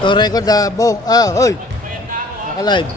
To record na Bong. Hoy. Naka-live.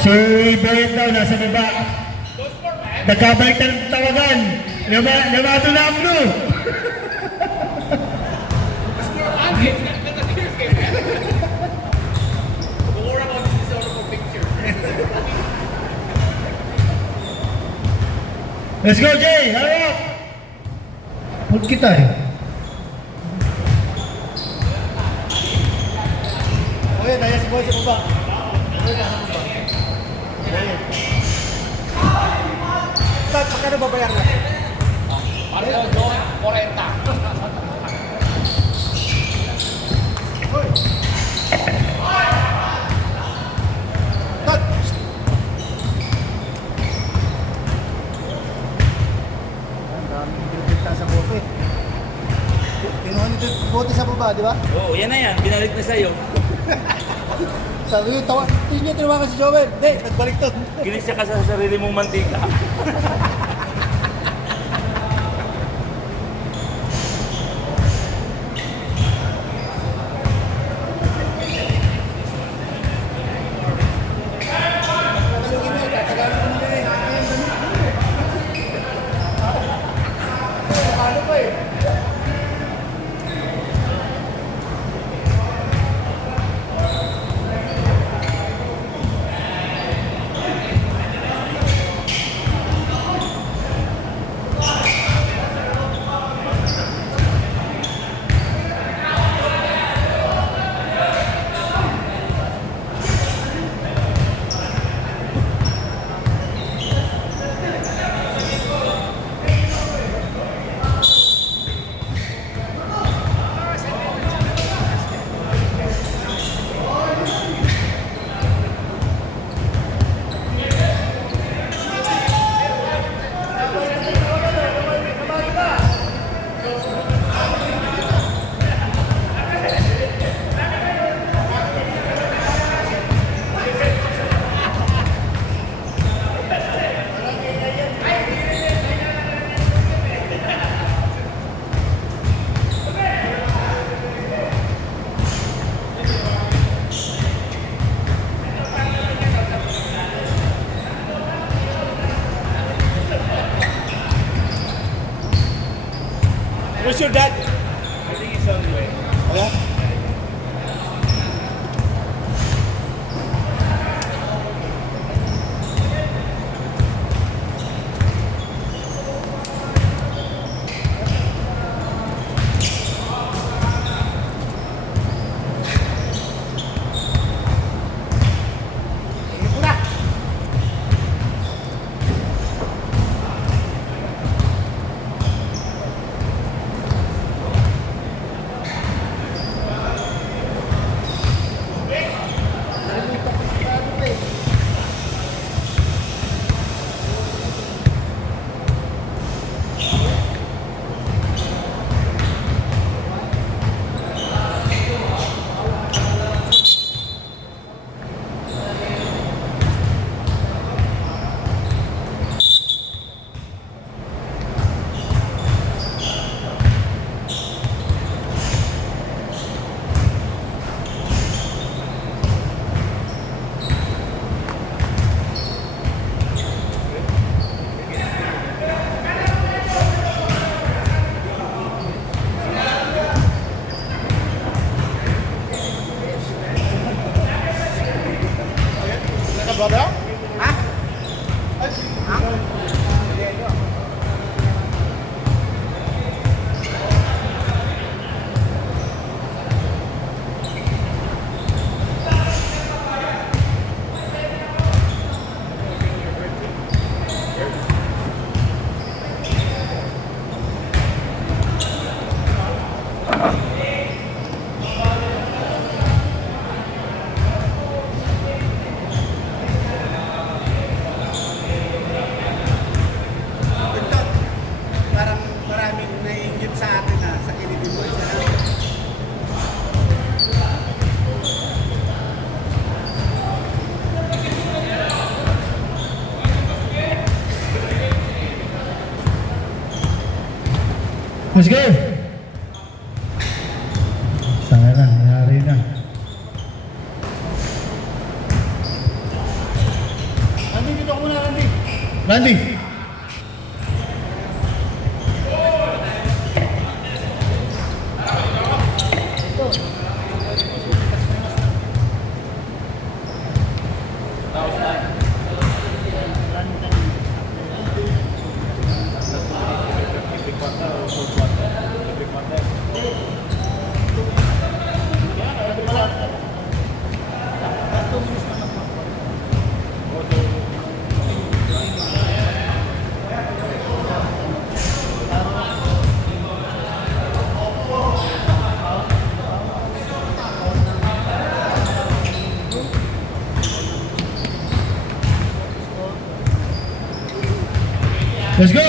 Sir Boyet daw, nasa baba. Nagkabalik ng tawagan. Namato na ang blue. Let's go, Jay! Hurry up! Put kita eh. Oye, naya si Boy sa baba. Oye, nasa baba. Oye. Magkano babayar na? Ano doon? 40. Hoy! Tat! Ang daming pinagpita sa bote. Kinuha nito yung bote sa baba, di ba? Oo, yan na yan. Binalik na sa'yo. Sabi ko, hindi niya tinawakan si Joel. Hindi, nagbalik to. Kinisya ka sa sarili mong mantika. your dad? I think he's on the way. Wala? Brother? Ha? Parang maraming naiingit sa atin na sa Kennedy Boys. Let's go! Tanga na, nangyari na. Randy, dito ako muna, Randy. Randy! Let's go!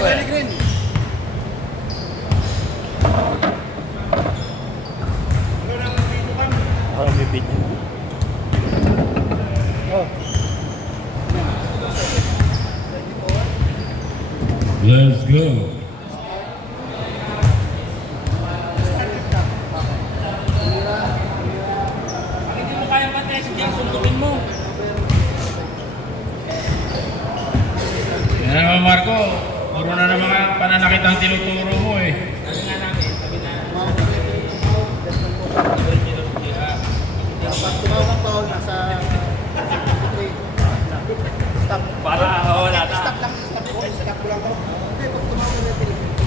Green, green. Parang may beat. Oh. Let's go! Hindi mo kaya patay si Jason, sundukin mo. Yan naman Marco, puro na ng mga pananakit ang tinuturo mo eh. Sabi nga namin, sabi na, Dapat tumawag ko nasa stop. para wala na. Stop lang, stop ko. Stop ko lang ko. Hindi, pag tumawag na Pilipinas.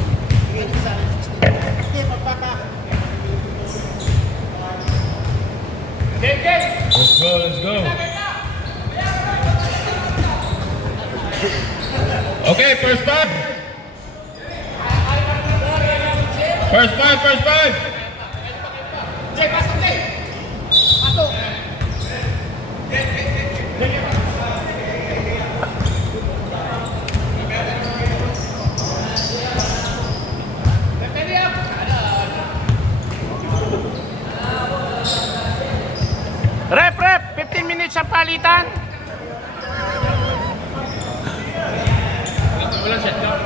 Sige, sa akin, 16. Okay, magpapa. Let's go, let's go! Okay, first five! First five, first five! Jay, pasok, Jay! Pasok! Rep, 15 minutes ang palitan. Wala shot clock.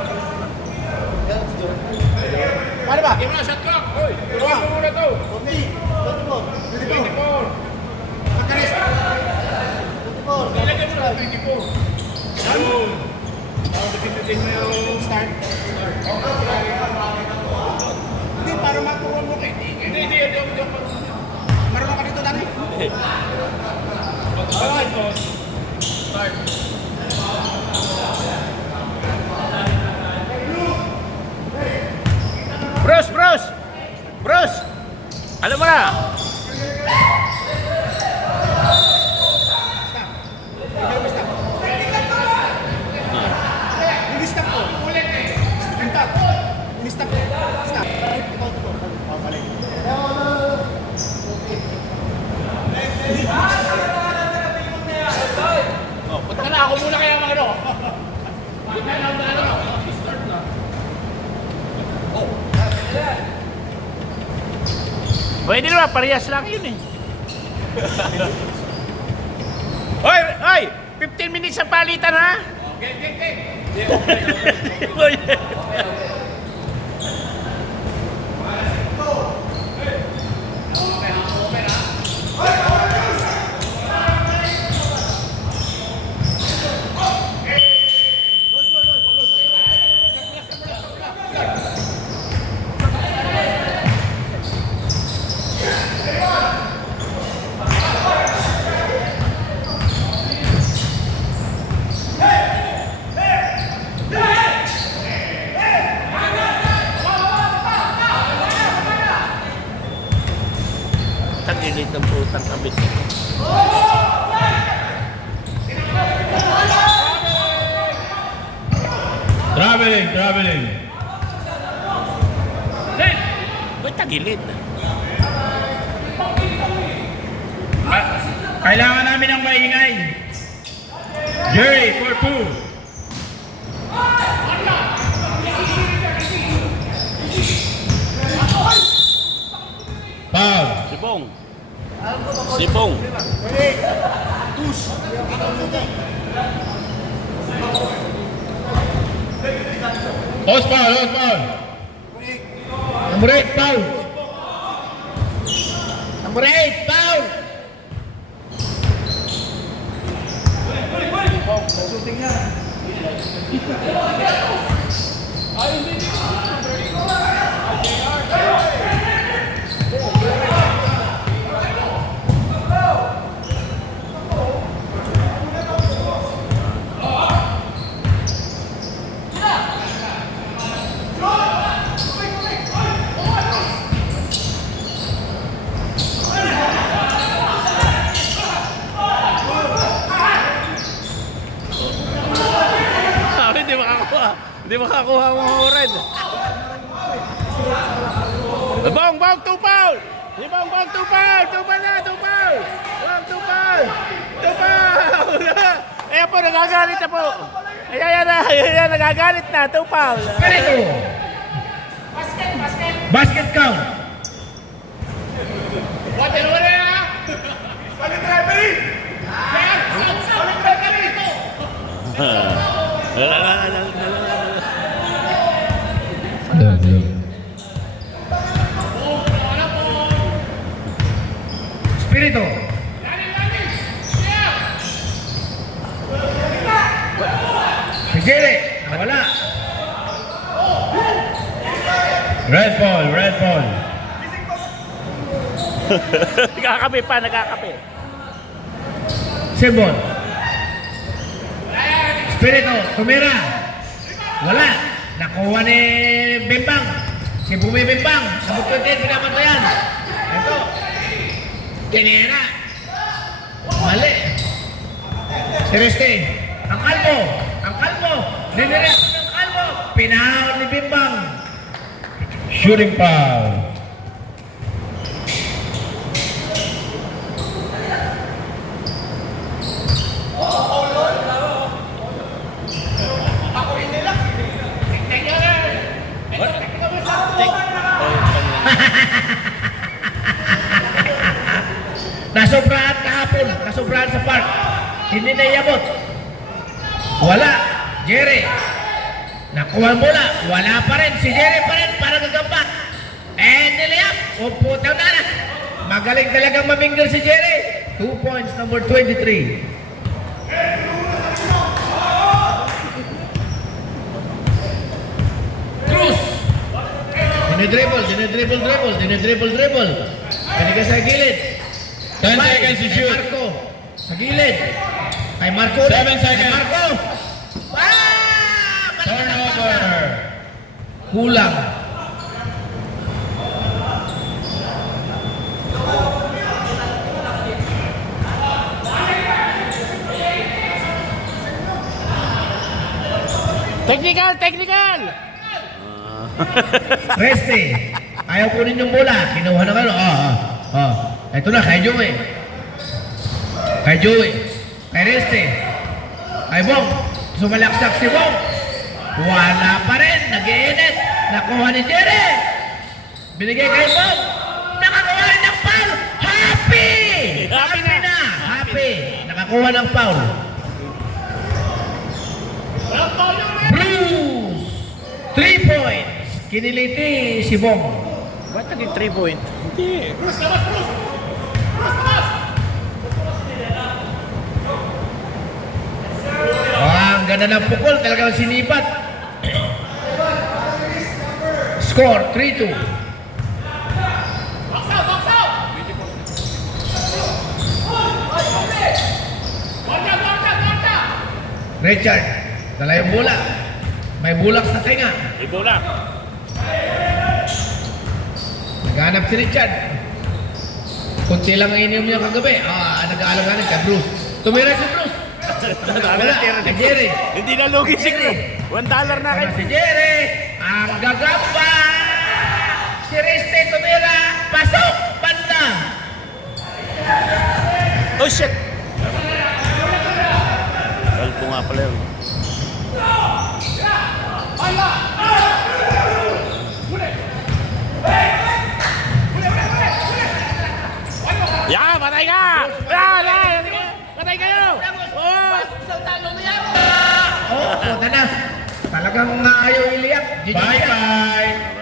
Paano ba? Wala shot clock. Hoy, turuan mo muna to. Okay, let's go. Start. Hindi, para matuwa mo kay Hindi. Marunong ka dito dati. Start. Bruce! Alam mo na! Stop ko. Ulit eh. Stop. Stop. Stop. Punta ka na ako muna kaya mga ano. Pwede naman, parehas lang yun eh. Hoy! 15 minutes ang palitan ha? Tagilid ng putang kabit nito. Traveling. Ba't tagilid? Kailangan namin ng maingay. Jerry, for 2. Foul. Sibong. Host foul. Number 8, foul. Number 8, foul. Shooting niya. Hindi makakuha mo red. Bong, 2 foul! Bong, 2 foul! 2 foul! Ayan po, nagagalit na po. Ayan, nagagalit na. 2 foul. Ganito. Basket count. What, dalawa na yan? Balik referee! Balik referee ito! Spirito. Sigili. Wala. Red ball. Nagkakape. Simbol. Spirito. Tumira. Wala. Nakuha ni Bimbang. Si Bumi Bimbang. Nabukod din. Pinapantayan. Ito. Tinira. Mali. Sereste. Ang kalbo. Dinireto ng kalbo. Pinahawad ni Bimbang. Shooting foul. Nasobrahan kahapon. Nasobrahan sa park. Hindi na iabot. Wala. Jerry. Nakuha mula. Wala pa rin. Si Jerry pa rin. Para gagamba. Niliyap. Putang na. Magaling talagang maminggal si Jerry. 2 points, number 23. Dinidribble. Binigay sa gilid. 10 Bay, seconds to kay shoot. Marco. Sa gilid. Kay Marco. 7 Kay seconds. Marco. Turnover. Kulang. Technical! Reste. Ayaw kunin yung bola. Kinuha na kayo. Ito na, kay Joey. Kay Reste. Kay Bong. Sumalaksak si Bong. Wala pa rin. Nag-iinit. Nakuha ni Jerry. Binigay kay Bong. Nakakuha rin ng foul. Happy na. Happy. Nakakuha ng foul. Bruce. 3 points. Kiniliti si Bong. Ba't naging 3 point? Hindi. Ang ganda ng pukol. Talagang sinipat. Score 3-2. Richard, dala yung bola. May bulak sa tenga. Ibola. Naghanap si Richard. Kunti lang ang ininom niya kagabi. Nag-aalanganin kay Bruce. Tumira si Bruce. Wala, si Jerry. Hindi na lugi si Cruz. $1 na kayo. Si Jerry. Ang gagamba. Si Riste tumira. Pasok. Banda. Oh shit! Kalpo nga pala yun. Patay ka! Patay kayo! Oh! Punta na. Talagang ayaw iliyak. Bye-bye!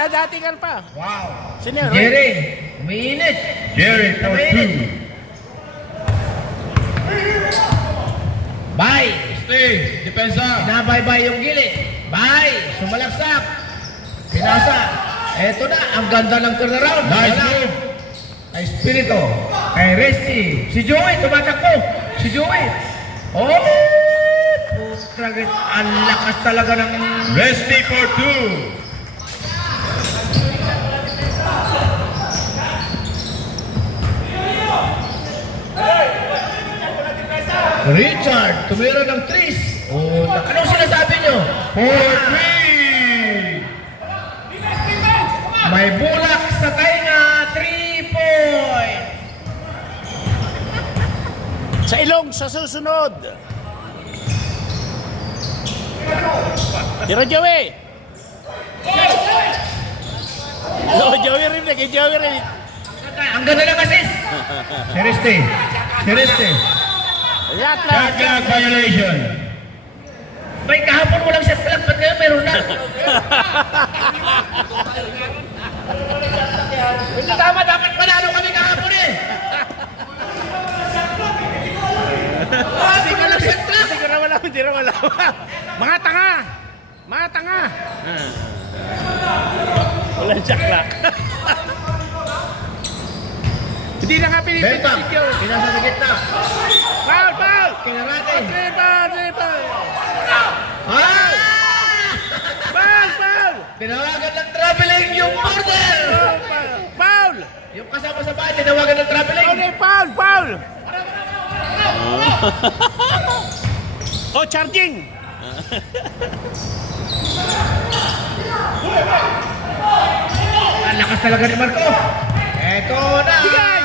Dadatingan pa. Wow. Sino yun? Jerry. Umiinit. Jerry for 2. Bye. Stay. Depensa. Nabay-bay yung gilid. Bye. Sumalaksak. Pinasa. Eto na. Ang ganda ng turnaround. Nice Wala. move. Kay Espirito. Kay Resty. Si Joey. Tumatakbo. Si Joey. Oh! Putragit. Ang lakas talaga ng... Resty for 2. Richard. Tumira ng 3. Oh, anong sinasabi nyo? 4-3. May bulak sa tainga. 3 point. Sa ilong, sa susunod. Tira Joey. Joey rin na, kay Joey rin. Ang ganda ng assist. Sereste. Ayan Shot clock violation. May kahapon mo lang shot clock, ba't ngayon meron na? Hindi tama, dapat panalo kami kahapon eh. Hindi ka lang shot clock. Hindi na wala. Mga tanga. Wala shot clock. Hindi na nga pinipit Benta, si Joe. pinasa sa gitna. Foul! Kinarate. Triple! Ah! Foul! Tinawagan ng traveling yung order. Foul! Yung kasama sa bahay, tinawagan ng traveling. Foul! Oh, charging! Ang lakas talaga ni Marco. Eto na. Bigay!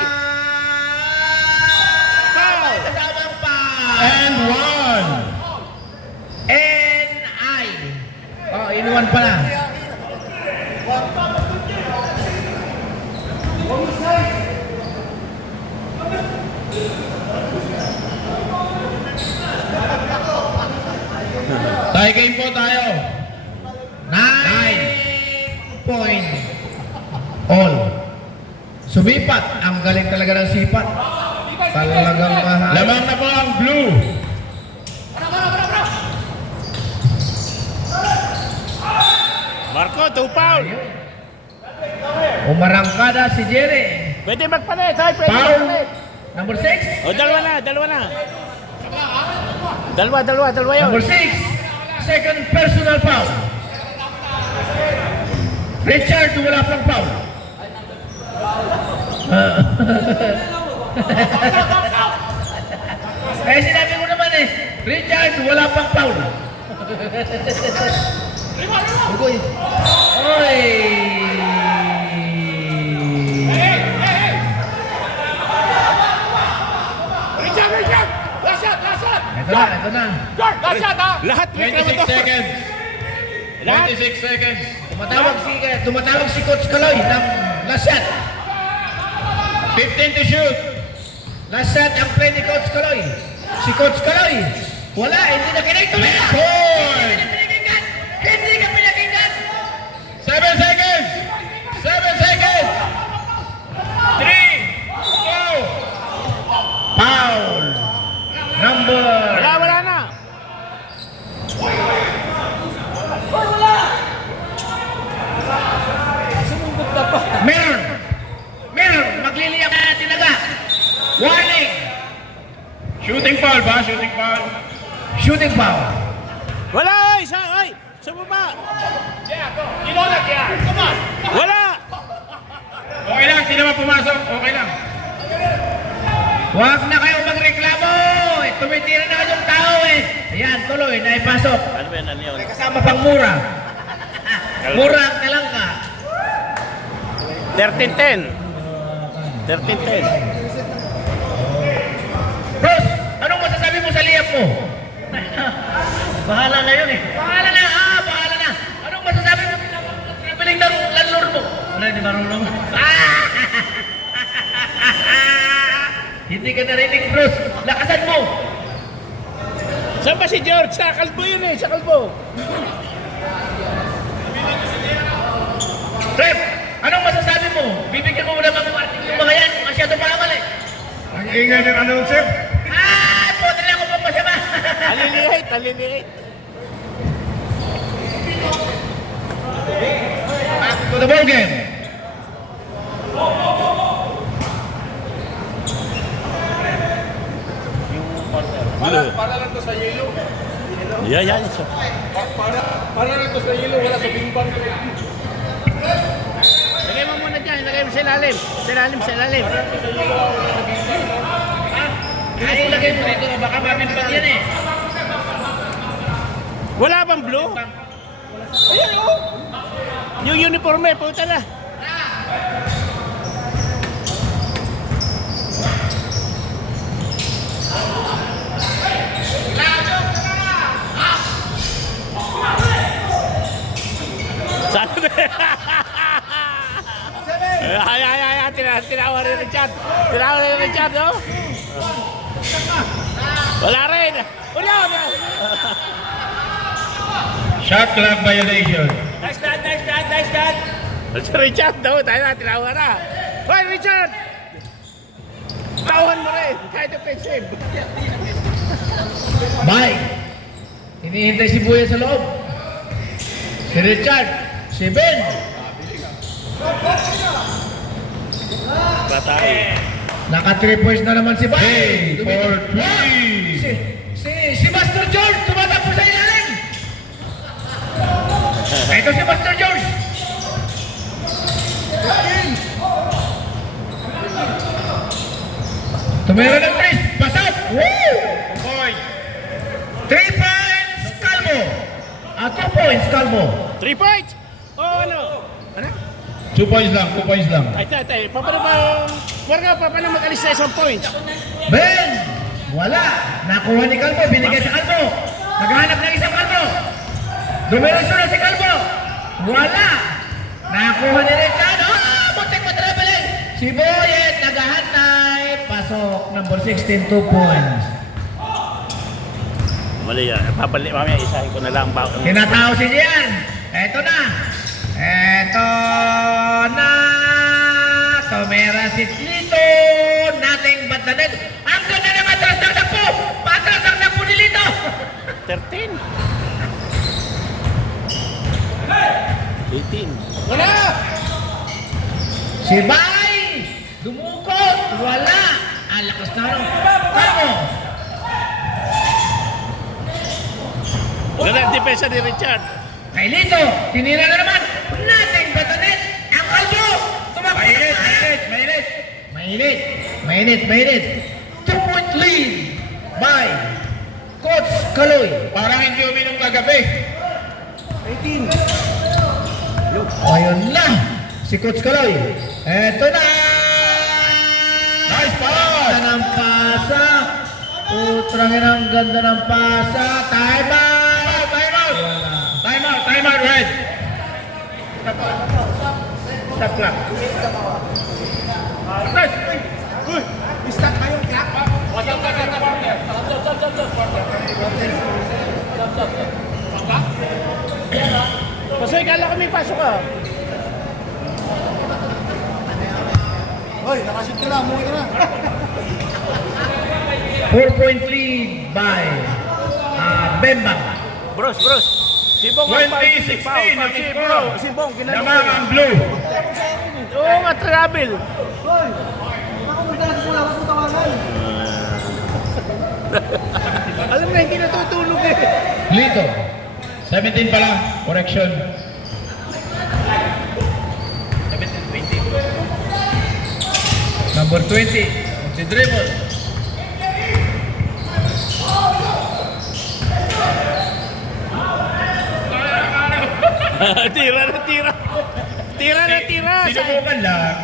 Foul! Kasamang pa. And 1! N.I. Oh, inuwan pala. Tie game po tayo. 9 point. All. Sumipat. Ang galing talaga ng sipat. Talagang mahal. Lamang na po ang blue. Marco, 2 foul. Ayun. Umarangkada si Jerry. Pwede magpalit, hoy, pwede Foul. magpalit. Number 6. O, dalawa na. Dalawa yun. Number 6. Second personal foul. Richard, wala pang foul. Eh, sinabi ko naman eh, Richard, wala pang foul. Ugoy. Oy! Richard! Last shot! Ito na. George, last shot, ha? Lahat 26 seconds. Lahat? 26 seconds. Tumatawag si Coach Kaloy ng last shot. 15 to shoot. Last shot ang play ni Coach Kaloy. Si Coach Kaloy, wala, hindi na kinagtuloy. Point. Hindi ka pinakinggan. 7 seconds. 7 seconds. 3, 2. Foul. Number. Wala na. Meron. Magliliyap na tinaga. Warning. Shooting foul ba? Shooting foul. Shooting foul. Wala, oy! Sa baba! Wala! Okay lang, sino man pumasok? Okay lang. Huwag na kayo magreklamo. Tumitira na yung tao eh. Ayan, tuloy, naipasok. Ano ba yun? May kasama pang mura. Mura ang talangka. 13-10. 13-10. Bros, anong masasabi mo sa liyap mo? Bahala na yun eh. Bahala na. Anong masasabi mo sa traveling na landlord mo? Wala, hindi marunong. Hindi ka narinig, bros. Lakasan mo. Saan ba si George? Sa kalbo yun eh, sa kalbo. Rep, anong masasabi mo? Bibigyan mo muna mga warning yung mga yan. Masyado pangamal eh. Ang ingay ng announcer. Puta na ako papasama. Alilihit. Back to the ball game. Para lang to sa yelo. Yan. Para lang to sa yelo, wala sa bingbang. Lagay mo muna dyan, lagay mo sa ilalim. Sa ilalim. Ay, ilagay mo dito. Baka mabimpan yan eh. Wala bang blue? Ayan o. Yung uniforme, puta na. Saan na? Ay, tinawa rin Richard. No? Wala rin. Wala. Shot clock violation. Nice dad. Si Richard daw, tayo na, tinawa na. Hoy, Richard! Tawan mo rin, kahit offensive. Bye. Hinihintay si Buya sa loob. Si Richard. Si Ben. Patay. Naka 3 points na naman si Bye. 3 for 3. Si Master George tumatakbo sa ilalim. Ito si Master George. Tumira ng 3. Pasok. Woo! Point. 3 points, Calvo. 2 points, Calvo. 3 points! Oh, ano? 2 points lang, 2 points lang. Ay, tayo. Paano ba? Paano mag-alis na isang points? Ben! Wala. Nakuha ni Calvo. Binigay sa Calvo. Naghahanap ng isang Calvo. Dumiretso na si Calvo. Wala. Nakuha ni Richard. Muntik matraveling. Si Boyet naghahantay. Pasok. Number 16, 2 points. Mali yan. Papalik, mamaya isahin ko na lang. Tinatao si Gian. Eto na. Tumira si Lito. Nothing but the net. Ang ganda ng atras ng takbo. Patras ang takbo ni Lito. 13. Si Bay! Dumukot! Wala! Ang lakas na rin. Ako! Ganda ang depensa ni Richard. Kay Lito! Tinira na naman! Nothing but a net! Ang kalbo! Mainit, mainit, mainit. Mainit! Mainit! Mainit! 2-point lead by Coach Kaloy. Parang hindi uminom kagabi. 18. Ayun na! Si Coach Kaloy. Eto na! Nice pass! Ganda ng pasa. Utrangin ang ganda ng pasa. Time out! Time out! Time out! Time out, Red! Stop clock. Nice! Start kayo, clap. Kasi kala ko may pasok ka. Hoy, nakashoot ka na, umuwi ka na. 4-point lead by Bembang. Bros. Sibong 2016 ang score. Sibong, ginagawa. Lamang ang blue. Oo nga, travel. Hoy, baka magdalas mo lang ako tawagan. Alam na, hindi natutulog eh. Lito. 17 pala. Correction. Number 20. Magdi-dribble. Tira. Sinubukan lang.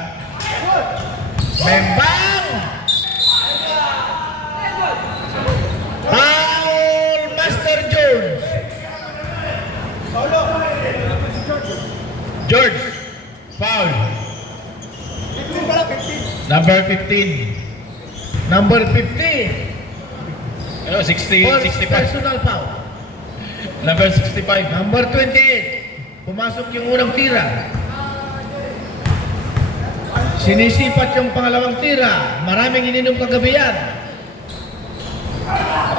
Bembang! Foul Master Jones. George. Foul. 15 pala, 15. Number 15. Number 50. Ano, 60, First 65. personal foul. Number 65. Number 28. Pumasok yung unang tira. Sinisipat yung pangalawang tira. Maraming ininom kagabi yan.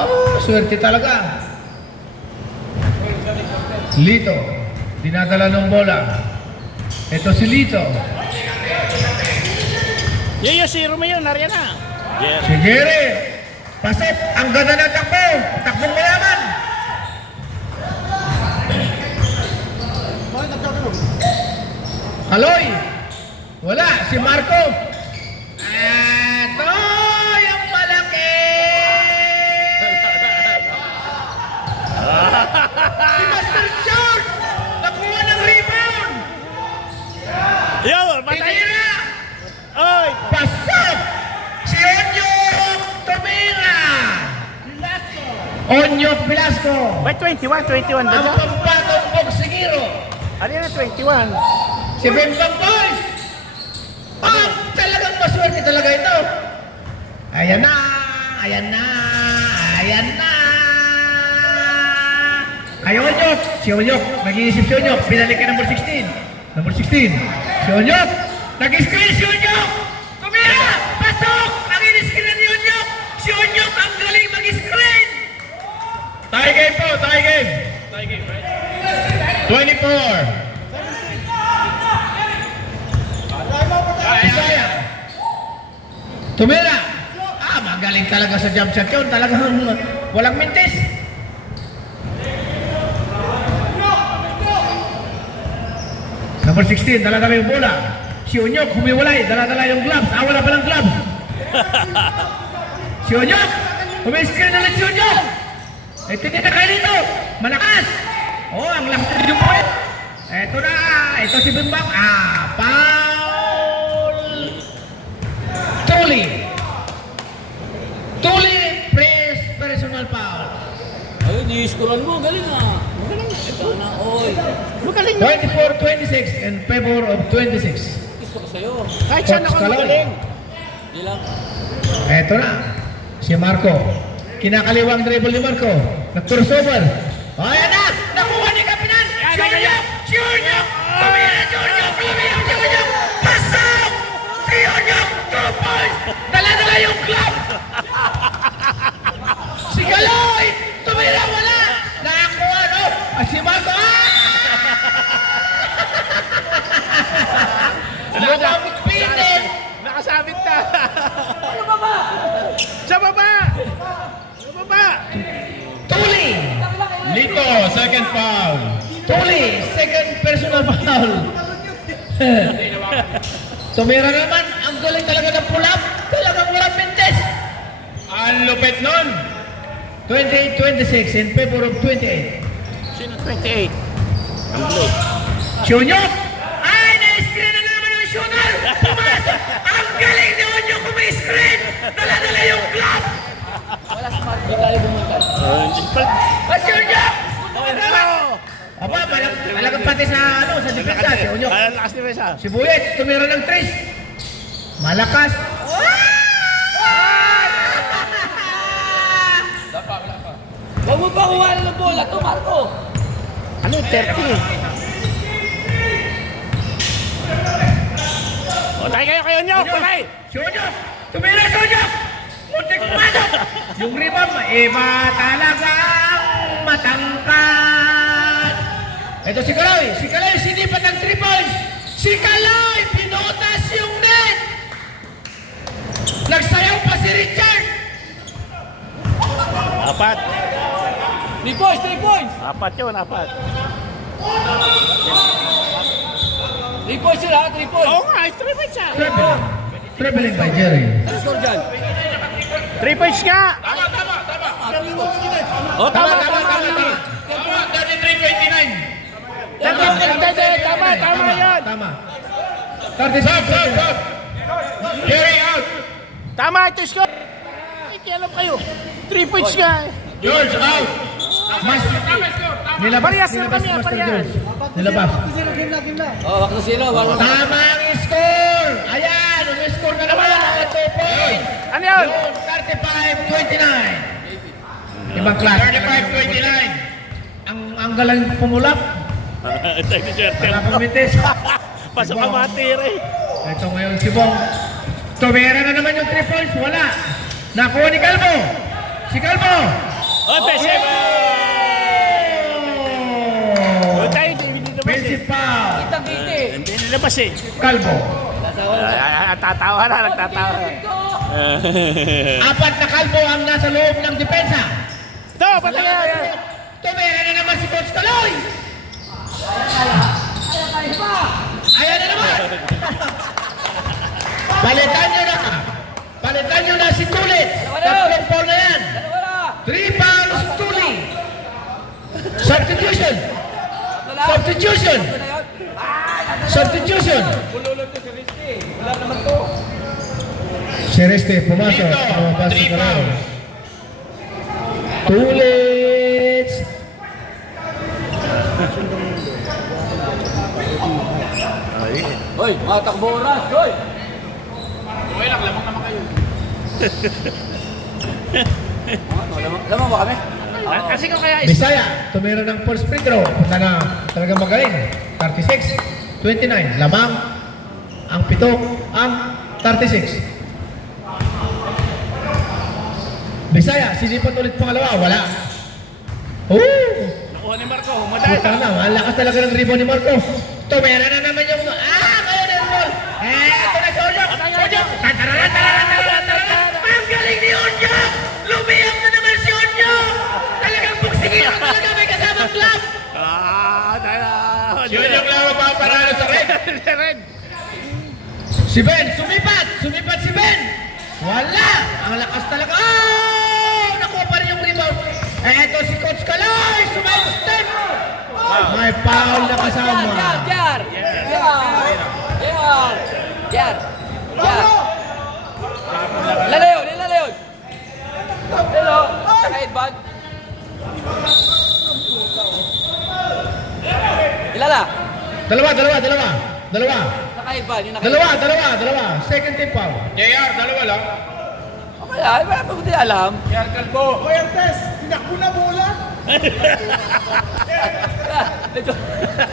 Oh, swerte talaga. Lito. Dinadala ng bola. Ito si Lito. Yo, si Romeo, nariyan na. Si Jerry. Pasok. Ang ganda ng takbo. Takbong mayaman. Bakit nagkakaroon? Kaloy. Wala. Si Marco. Ito yung malaki. Si Master George. Nakuha ng rebound. Yo, matay. Tinira. Oy, Pasok. Si Onyok Tumira. Onyok Velasco. may 21 Ang ba? pampatong Bogsigiro. Ano yan, 21? Si Bembang Boys. Talagang maswerte talaga ito. Ayan na. Ay, Onyok. Si Onyok. Nag-iisip si Onyok. Pinalik ka number 16. Number 16. Si Onyok. Nag-screen si Onyok. Tumira. Pasok. Nag-screen na ni Onyok. Si Onyok ang galing mag-screen. Tie game po, tie game. Tie game, right? 24. Isaya. Tumira. Magaling talaga sa jump shot yun. Talagang walang mintis. Number 16, dala-dala yung bola. Si Onyok, humiwalay, dala-dala yung gloves. Wala palang gloves. Si Onyok, humiscreen na lang si Onyok. Tingin na kayo dito. Malakas. Ang lakas yung point. Ito na. Ito si Bimbang. Foul. Tuli, press, personal foul. Ayun, i-scorean mo. Galing ah. Magaling. Ito na, oy. Magaling. 24-26 in favor of 26. Gusto ko sa'yo. Kahit saan ako Coach Kaloy. magaling. Di lang. Eto na, si Marco. Kinakaliwang dribble ni Marco. Nag-crossover. Ayan na! Nakuha ni Kapitan! Junior! Tumira Junior! Pasok! Si Junior! 2 points! Dala-dala yung club! Si Kaloy! Tumira wala! Nakakuha no? Si Marco! Nakamit foul. Tuli, second personal foul. Tumira naman, ang galing talaga ng pull-up. Talagang walang pinches. Ang lupit nun. 28-26 in favor of 28. Sino 28? Ang blue. Chunyok! Ay, na-screen na naman ang shooter! Pumasok! Ang galing ni Onyo kung may screen! Dala-dala yung glove! Hindi tayo bumangkas. At Chunyok! Ano? Aba, malagang pati sa, sa depensa, si Onyo. Ang lakas ni Mesa. Si Buyet, tumira ng tres. Malakas. Huwag mo pa kuha ng bola to, Marco. Ano, 30? O, tayo kayo nyo, patay! Chunyok! Tumira, Chunyok! Muntik pumasok! Yung rebound, iba talagang matangkad. Ito si Kaloy. Si Kaloy, sinipat ng 3 points. Si Kaloy, pinutas yung net. Nagsayaw pa si Richard. Apat. 3 points, 3 points. Apat yun, apat. 3 points sila, 3 points. Oo nga, 3 points siya. Dribbling by Jerry. Ano score dyan? 3 points nga. Tama, tama, tama. O, tama, Tama, tama, tama, tama. Tama, 33-29. Tama yan. Tama. Stop, stop, stop. Carry out. Tama, ito score. Ay, kialam kayo. 3 points nga. George out. Mas, nilabas, Parehas na nilabas kami, si Master parehas. George. Nilabas. Oh, wak na sila, wak na. Tama ang score. Ayan, score na naman. 2 points. Ano yun? 35-29. Ibang klase. 35-29. Ang galang pumulap. Tayo ni Swerte. Wala pumitis. Pasok ka matire. Ito ngayon si Bong. Tumera na naman yung 3 points. Wala. Nakuha ni Calvo. Si Calvo. O, Pesem. O, tayo, hindi nilabas eh. Offensive foul. Kitang-kiti. Hindi nilabas eh. Calvo. Tatawa na, nagtatawa. Apat na Calvo ang nasa loob ng depensa. Ito, patay nga. Tumera na naman si Coach Kaloy. Ayan na naman. Palitan nyo na si Tulit. Tatlong foul na yan. Dalawa na. 3 fouls, Tuli. Substitution. Substitution. Substitution. Si Reste, pumasok. Dito, Lumabas si 3 Kaloy. fouls. Tulit. Hoy, mga takbo oras, hoy. Lamang ba kami? Kasi ko kaya Bisaya, tumira ng first free throw. Punta na talagang magaling. 36-29. Lamang ang 7 ang 36. Bisaya, sinipat ulit pangalawa. Wala. nakuha ni Marco. Humadaya. Puta na, ang lakas talaga ng rebound ni Marco. Tumira na naman yung... Ngayon yung ball. Ito na si Onyok. Onyok. Tantararan. Ang galing ni Onyok. Lumiyap na naman si Onyok. Talagang buksingin mo talaga may kasamang glove. Yun yung lang mapaparalo sa red. Red. Si Ben, sumipat si Ben. Wala. Ang lakas talaga. Nakuha pa rin yung rebound. Eto si Coach Kaloy. Step. May foul na kasama. Jar. Ilala yun. Hello, naka-headband. Ilala. Dalawa. Naka-headband, yung naka-headband. Dalawa. Second team foul. JR, dalawa lang. Okay, ay, wala pa ko di alam. JR Calvo.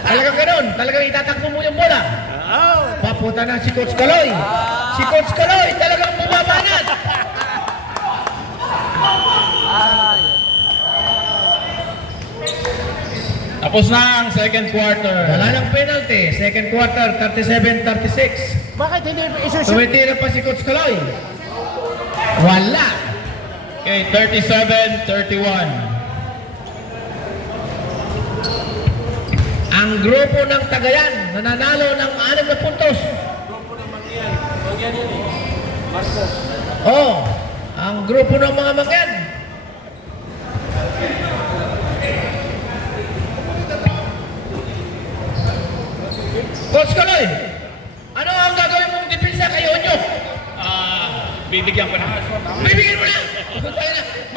Talagang ganun. Talagang itatakbo mo yung bola. Oh. Papunta na si Coach Kaloy. Si Coach Kaloy talagang bumabanat. Tapos na ang second quarter. Wala ng penalty. Second quarter, 37-36. Bakit hindi isushoot? Tumitira pa si Coach Kaloy. Wala. Okay, 37-31. ang grupo ng Tagayan nananalo ng 6 na puntos. Oh, ang grupo ng mga Mangyan. Coach Kaloy, ano ang gagawin mong depensa kay Onyo? Bibigyan ko na. Bibigyan mo na!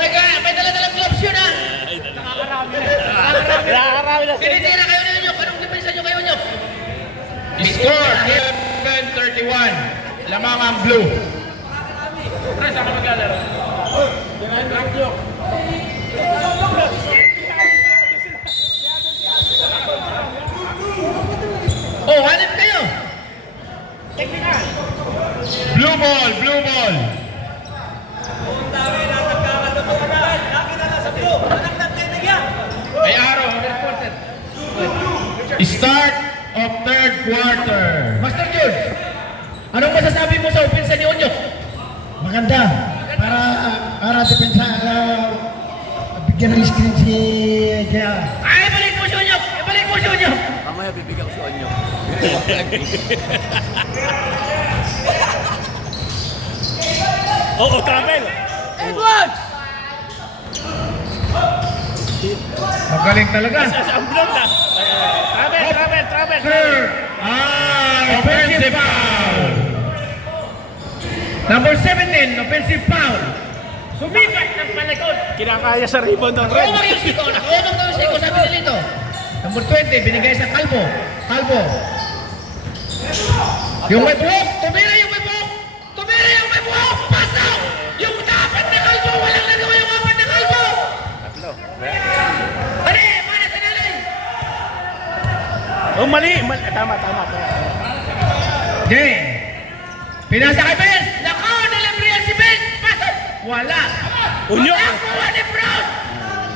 May dala-dalang gloves yun ha! Nakakarami na Tinitira kayo na Onyo! Anong depensa nyo kay Onyo? Score 11-31. Lamang ang blue. Oh, hanip kayo! Blue ball, blue ball. Ay araw, reporter. Start of third quarter. Master George, anong masasabi mo sa opensa ni Onyo? Maganda. Para depensa, bigyan ng screen si JR. Ay, balik mo si Onyo! Ibalik mo si Onyo! Mamaya bibigyan ko sa inyo. Oo, travel. Edward! Magaling talaga. Ang blog na. Travel. Offensive foul! Number 17, offensive foul. Sumipat ng palikod. Kinakaya sa rebound ng red. Nakuha yung siko, sabi nila ito. Number 20, binigay sa Calvo. Yung may buhok, tumira yung may buhok. Pasok! Yung dapat na Calvo, walang nagawa yung apat na Calvo. Mana sa nalay? Oh, mali. Tama. Jay, pinasa kay Ben. Nako, nalabrihan si Ben. Pasok! Wala. Unyo. Nakuha ni Brown.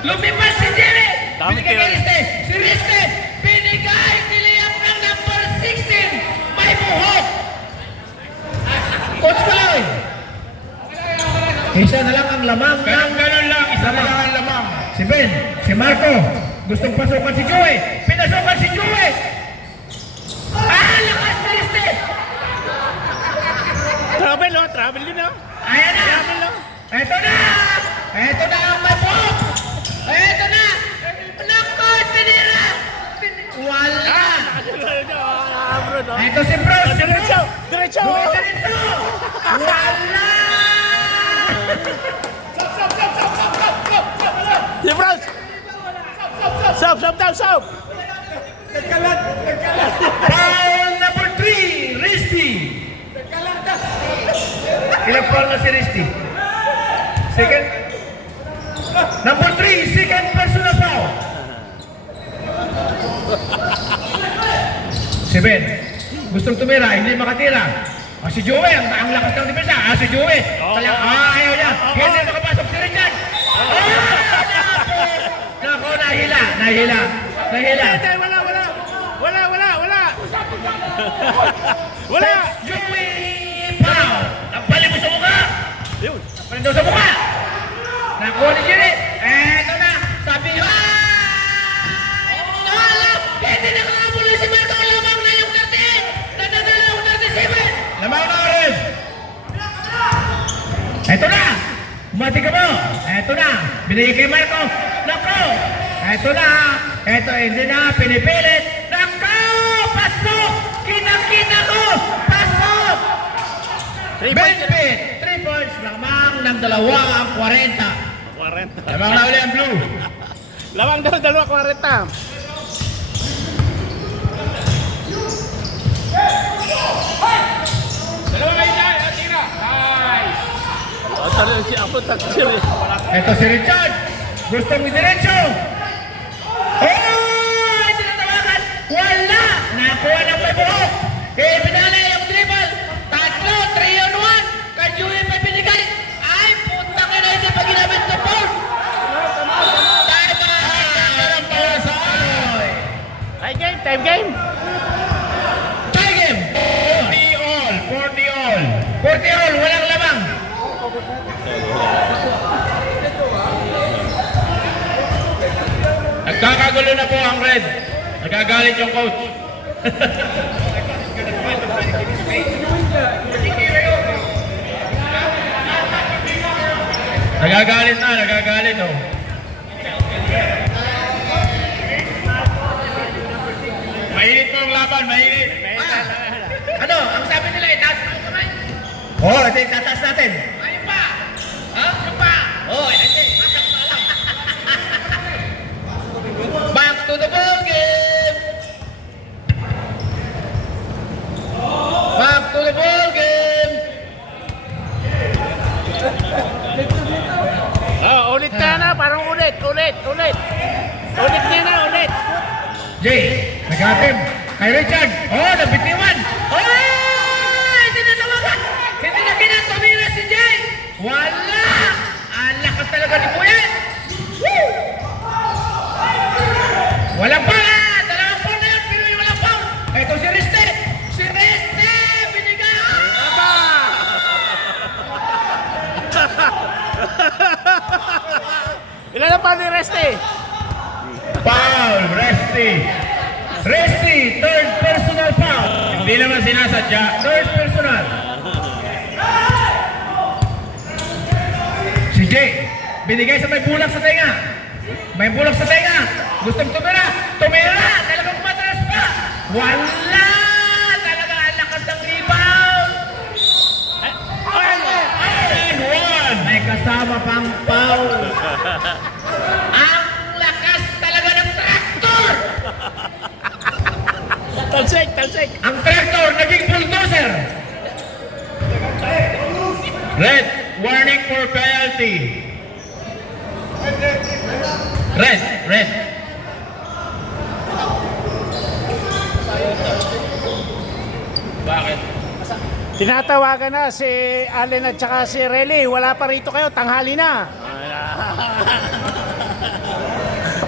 Lumipas si Jerry. Dami Binigay kay kaya. Riste. Si Riste, binigay ni Liam ng number 16. May buhok. Coach Kaloy. Isa na lang ang lamang ng Ganun lang, isa na lang ang lamang. si Ben, si Marco. Gustong pasukan si Joey. Pinasukan si Joey. Lakas ni Riste. Travel din ah. Ayan na. Travel lang. Eto na ang may buhok. Eto na. Nako, tinira. Wala. Eto si Bruce. Diretso. Wala. Si Bros. Stop. Foul number 3, Risty. Ilang foul na si Risty? Second. Number 3, second personal foul. Si Ben, gustong tumira, hindi makatira. Si Joey, ang lakas ng depensa. Si Joey. Ayaw niya. Hindi makapasok si Richard. Nako, nahila. Wala. Joey, foul. Nagpali mo sa mukha. Yun. Nagpali daw sa mukha. Nakuha ni Jerry. Eto na. Sabi, hindi nakakabuloy si Marco. Lamang na yung 30. Nadadala yung 37. Lamang na rin. Eto na! Umati ka mo! Eto na! Binigay kay Marco! Nako! Eto na! Eto, hindi na! Pinipilit! Nako! Pasok! Kinakita ko! Pasok! 3 points! Lamang ng 2 ang 40. 40. Lamang na uli ang blue. Lamang daw, 2.40. Eto si Richard! Gustong idiretso! Oh! Tinatawagan! Wala! Nakuha ng may buhok! Pinala yung dribble! 3 on 1! Kanjuhin may binigay! Ay! Putang ina! Hindi pa ginamit na foul! Time game. Tie game! 40 all. 40 all! Walang lamang! Nagkakagulo na po ang red. Nagagalit yung coach. Nagagalit oh. Mainit po ang laban, mainit. Ano? Ang sabi nila, itaas mo yung kamay. Oo, ito yung tataas natin. Ayun pa. Ha? Yung pa. Oh, hindi. Back to the ball game. Back to the ball game. Ulit na, parang ulit. Ulit na. Jay, nag-attempt kay Richard. Oh, nabitiwan. Oh, hindi na tawagan. Hindi na tumira si Jay. Wala. Ang lakas talaga ni Buyan. Woo! Walang pala. Dalawang pound na yan, pero yung walang pound. Ito si Riste. Si Riste, binigay. Ilan na pa ni Reste? Foul, Resty, third personal foul. Hindi naman sinasadya. Third personal. Si Jay, binigay sa may bulak sa tenga. May bulak sa tenga. Gustong tumira. Talagang matras pa. Wala. Talaga ang lakas ng rebound. And one. May kasama pang foul. Ang lakas talaga ng tractor. Talsik. Ang tractor naging bulldozer. Red, warning for penalty. Red. Bakit? Tinatawagan na si Allen at saka si Relly. Wala pa rito kayo, tanghali na.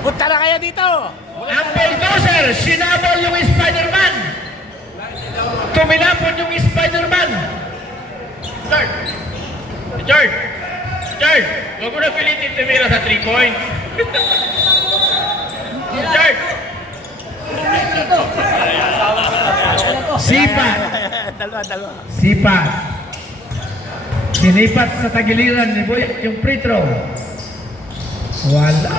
Punta na kayo dito. Ang bulldozer, sinabol yung Spider-Man. Tuminapon yung Spider-Man. Richard, huwag mo na pilitin tumira sa 3 points. Richard, Sipat. Dalawa. Sipat. Sinipat sa tagiliran ni Boy yung free throw. Wala.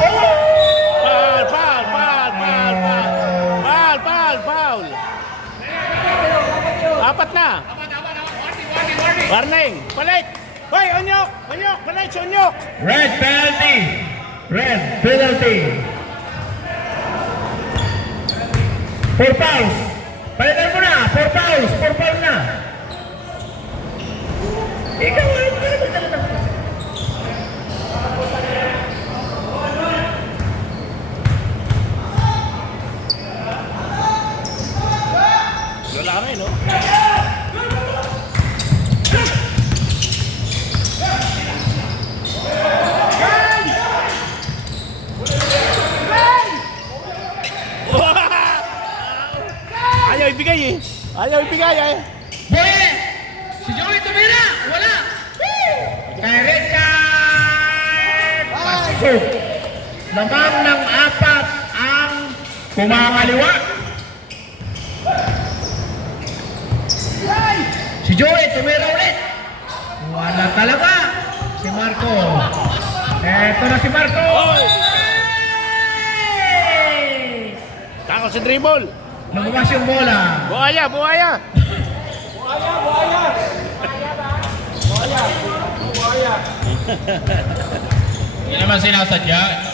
Foul. Apat na. Warning. Palit. Hoy, Onyok. Palit si Onyok. red penalty. Red penalty. 4 fouls. Palitan mo na. 4 fouls na. Ikaw ay talaga. Wala kami, no? Ayaw ibigay eh. Boy! Si Joey tumira! Wala! Kay Richard! Pasok! Lamang ng 4 ang Kumakaliwa. si Joey tumira ulit! Wala talaga! Si Marco! Eto na si Marco! Takot si dribble. Lumabas yung bola! Buhaya. Hindi naman sinasadya.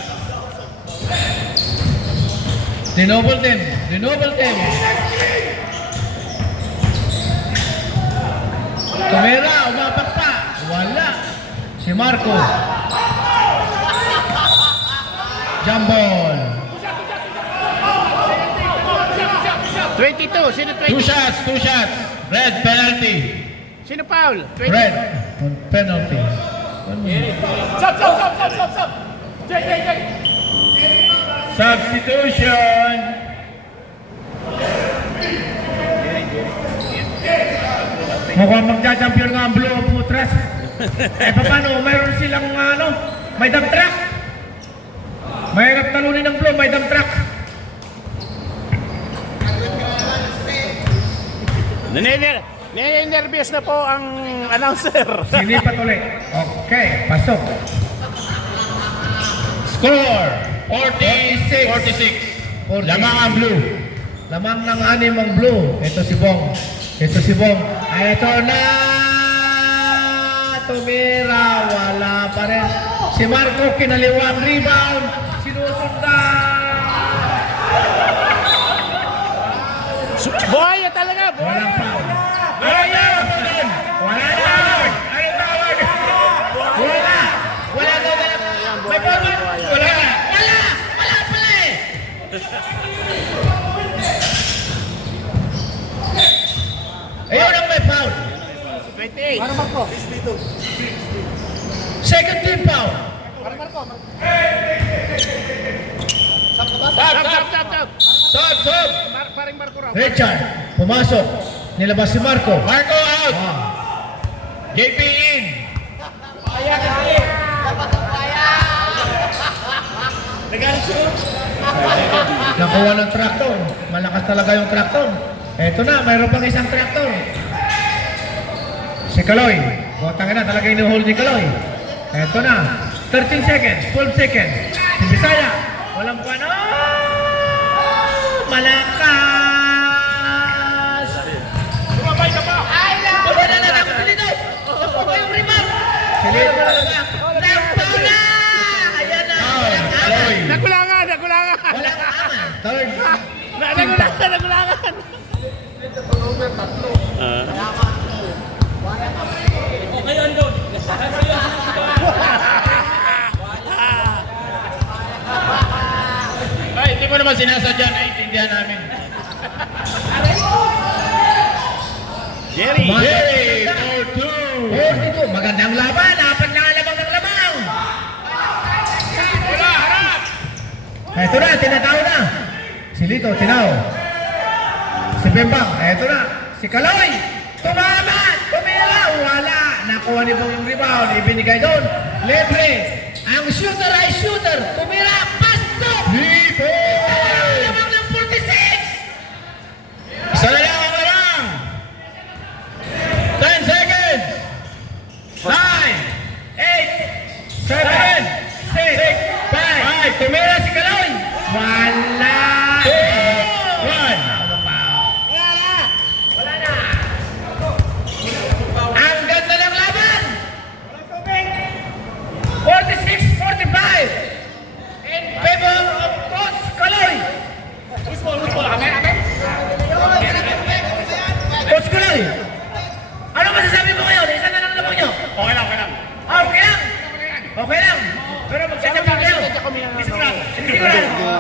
Dinoble team! Tumira, umapak pa! Wala! Si Marco! Jump ball! 22. Sino 2 22? shots. Red penalty. Sino foul? 20. Red on penalty. Stop. Substitution. Mukhang magja-champion nga ang Blue of Putras. Paano? Mayroon silang may dump truck. Mahirap talunin ng Blue, may dump truck. Nine-nervous na po ang announcer. Sinipat ulit. Okay, pasok. Score 46. Lamang ang blue. Lamang ng anim ang blue. Ito si Bong. Ito si Bong. Ay, ito na! Tumira. Wala pa rin. Si Marco kinaliwang rebound. Sinusundan. Buhay talaga, buhay! Walang foul. Wala! Wala tawag. Ano tawag? Wala. Wala daw. May foul ba? Wala. Wala. Wala pala eh. Ayun ang may foul. 28. Para Marco. Second team foul. Para Marco. Tap, tap, tap, tap. Stop, stop. Paring Marco raw. Richard, pumasok. Nilabas si Marco. Marco out. Ah. JP in. Nakuha ng traktor. Malakas talaga yung traktor. Eto na, mayroon pang isang traktor. Si Kaloy. Botang na, talaga inuhold ni Kaloy. Eto na. 13 seconds, 12 seconds. Si Bisaya. Walang pano. Malakas. Tumabay ka pa. Wala na ako silito. Nakuha yung rebound. Silito talaga. Nagpaw na. Ayan na. Walang aman. Nagulangan, nagulangan. Walang aman. Third. Nagulangan, nagulangan. Okay, Ando. Ay, hindi mo naman sinasadya. Naiintindihan namin. Jerry. Jerry, 4-2. 42. Magandang laban. Apat na alabang ng lamang. Wala, harap. Eto na, tinataw na. Si Lito, tinaw. Si Bembang, eto na. Si Kaloy, tumama, tumira, wala. Nakuha ni Bong yung rebound, ibinigay doon. Libre. Ang shooter ay shooter. Tumira, pasok. Lipo. Lamang ng 46. Isa na lang ang alam. 10 seconds. 9, 8, 7, 6, 5. Tumira si Kaloy. Wala. 2, 1. Ang ganda ng laban! 46-45 in favor of Coach Kaloy. Coach Kaloy, ano masasabi mo ngayon? Isa na lang naman nyo. Okay lang, okay lang. Okay lang? Okay lang. Pero magsasabi kayo. Sigurado.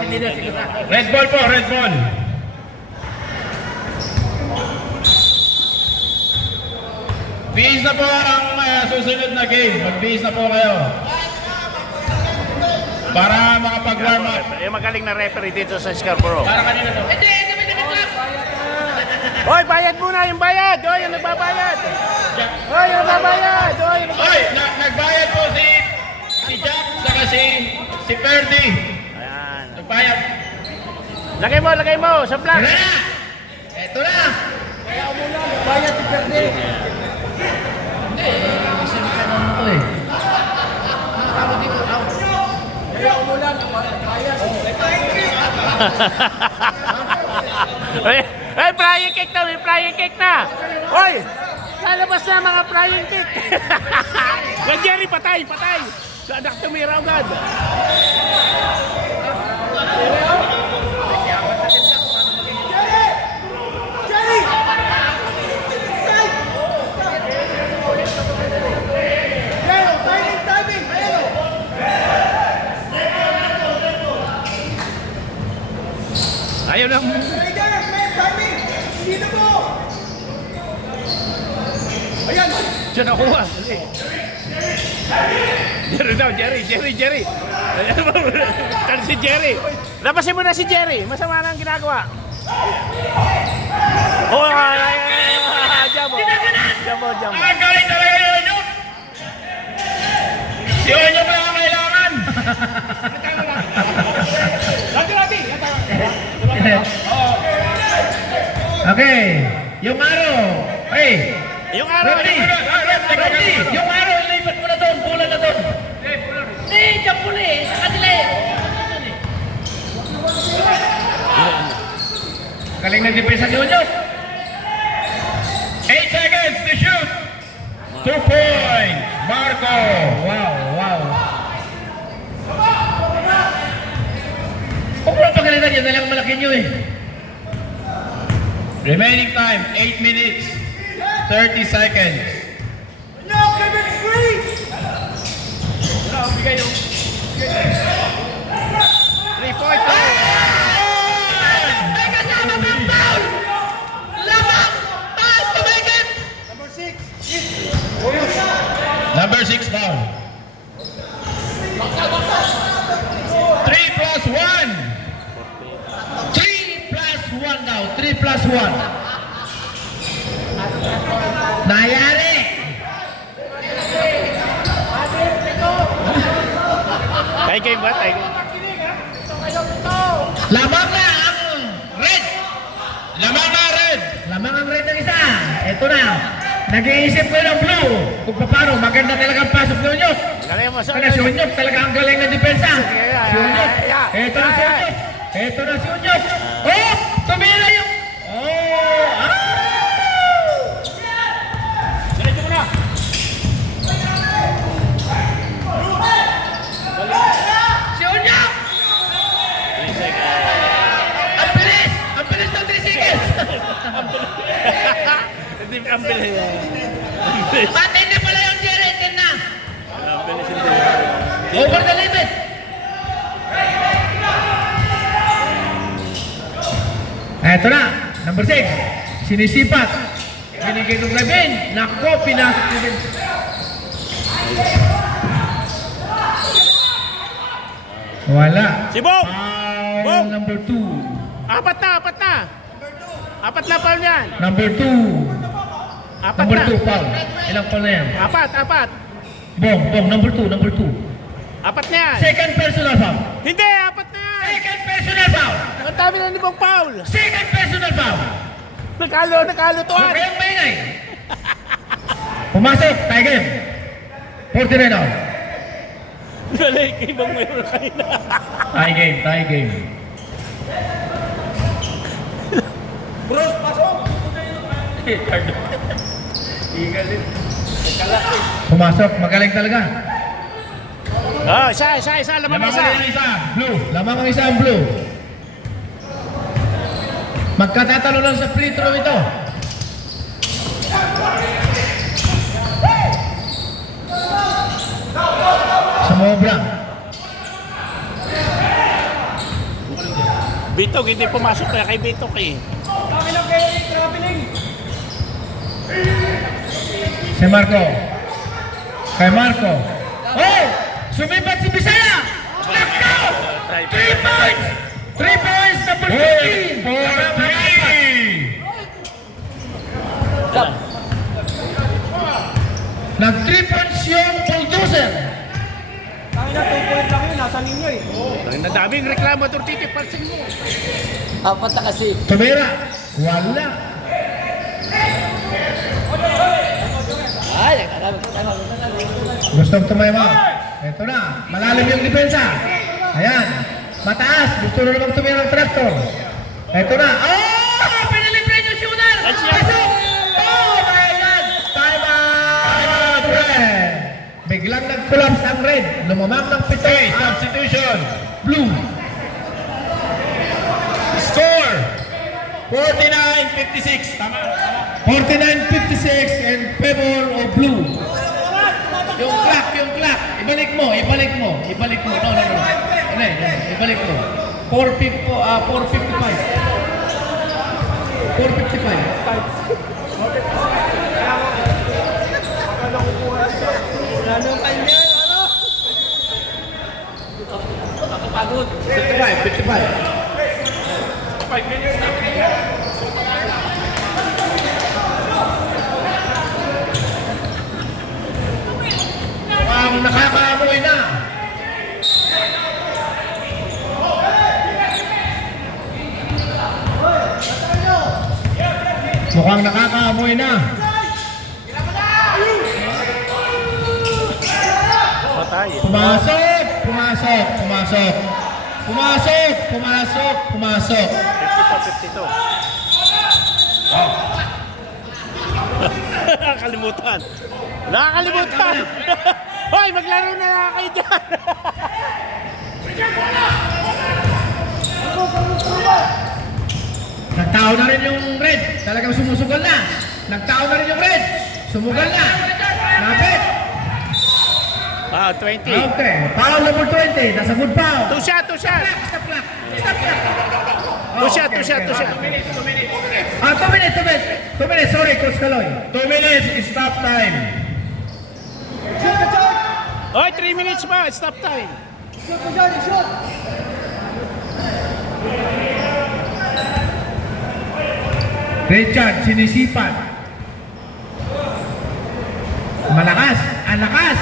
Hindi na sigurado. Red ball po, red ball. Bihis na po ang susunod na game. Magbihis na po kayo. Para makapag-warm up. Yung magaling na referee dito sa Scarborough. Para kanina to. Hindi, kami lang. Hoy, bayad muna yung bayad. Hoy, yung nagbabayad. Hoy, yung nagbabayad. Hoy, yung Oy, nagbayad po si Jack saka si Ferdy. Ayan. Nagbayad. Lagay mo sa flag. Wala na. Eto na. Bayad si Perde. Hindi, kasi ka naman ito eh. Hey, flying kick na, may flying kick na. Hoy, lalabas na mga flying kick. Yan, Jerry, patay. Sa anak tumira agad. Ayaw na. Ayan! Diyan nakuha. Jerry daw, Jerry. Ayan mo. Kan si Jerry. Labasin mo na si Jerry. Masama na ang ginagawa. Oh, ay. Jamo. Ang galing talaga yun yun. Si Onyo pa ang kailangan. Okay. Yung araw. Hey. Yung araw, Rodney. Rodney. Yung araw, ilipat mo na doon. Pula na doon. Hindi, dyan pula eh. Sa kanila eh. Galing ng depensa ni Unyok. 8 seconds to shoot. 2 points. Marco. Wow. Kung walang pagalitan, yan na lang malaki nyo eh. Remaining time, 8 minutes, 30 seconds. Three point. May kasama pang foul! Lamang! Foul! Tumigil! Number 6 foul. 3 plus 1. 3 plus 1 daw. 3 plus 1. Nayari! Tie game ba? Tie game. Lamang na ang red! Lamang na red. Lamang ang red ng isa. Ito na. Nag-iisip ko ng blue. Kung paano, maganda talaga ang pasok ni Unyok. Galing mo. Kaya si Unyok talaga ang galing ng depensa. Si Unyok. Ito na si Unyok. Ito na si Unyok. Oh! Tumira yung... Oh! Ah! Diretso mo na. Si Unyok! Ang bilis! Ang bilis ng 3 seconds! Hindi, ang bilis. Pati hindi pala yung Jerry. Yan na. Ang bilis hindi. Over the limit. Eto na. Number 6. Sinisipat. Binigay ng Levin. Nako, pinasok ni Levin. Wala. Si Bob! Foul Bob! number 2. Apat na. Apat na foul yan. Number 2. Apat Number na. 2 foul. Ilang foul na yan? Apat. Bong, number 2. Apat na yan. Second personal foul. Hindi, apat na yan. Second personal foul. Ang dami na nibang foul. Second personal foul. Nagkalutuan. Huwag kayong maingay. Pumasok, tie game. 49 out. Galing, ibang mayroon kanina. Tie game. Pumasok, magaling talaga. Oh, isa. Lamang Lamang isa. ang isa, blue. Lamang ang isa ang blue. Magkatatalo lang sa free throw ito. Sumobra. Bitog, hindi pumasok kaya kay Bitog eh. Si Marco. Kay Marco. Oh! Sumipat si Bisaya! Nako! 3 points! 3 points! Number 15! 4-3. Nag 3 points yung bulldozer. Ang daming reklamo, Turtiti, pansin mo. Apat na kasi. Tumira. Wala. Ay, nagkakaroon. Gustong tumayma. Ito na. Malalim yung depensa. Ayan. Mataas. Gusto na namang tumira ng tractor. Ito na. Oh! Pinalibre yung shooter! Pasok! Oh my God! Time out! Red! Biglang nag-collapse ang red. Lumamang ng pito. Okay, substitution. Blue. Score 49-56. Tama. 49-56 in favor of blue. Yung clock. Ibalik mo. No. Hindi, ibalik mo. 455. 55. Ang nakakaamoy na. Mukhang umuwi na. Patay. Pumasok! Pumasok! Pumasok! Pumasok! Pumasok! Pumasok! 52. Nakakalimutan. Nakakalimutan. Hoy, maglaro na lang kayo dyan. Nagtao na rin yung red. Talagang sumusugal na. Nagtao na rin yung red. Sumugal na. Lapit. 20. Okay. Foul number 20. That's a good foul. Two shot. Stop clock. Stop clock. Two shot. 2 minutes. 2 minutes. Sorry, Coach Kaloy. 2 minutes, stop time. Hoy, 3 minutes pa. Stop time. Richard, sinisipan. Malakas. Ang lakas.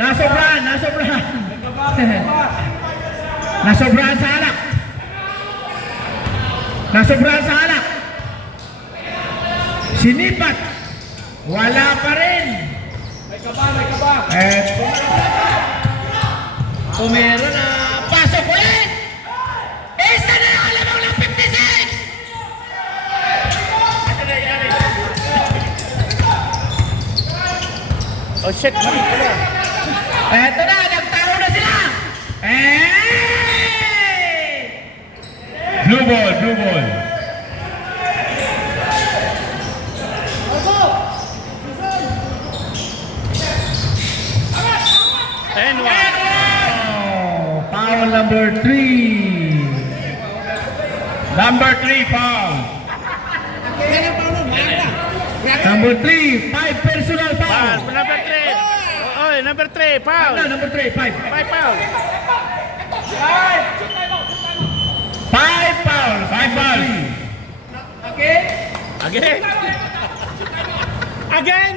Nasobrahan. Nasobrahan sa alak. Nasobrahan sa alak. Sinipat. Wala pa rin. May kaba. Tumira na. Pasok ulit. Isa na ang alamang ng 56. Oh shit, mali pala. Eto na, nagtaro na sila. Blue ball, blue ball. And one. Oh, foul number 3. Number 3, foul. Number 3, 5 personal foul. Foul. Number 3. Oh, number 3. Foul. Ano, number 3, 5. 5 foul. 5 fouls. 5 fouls. Again.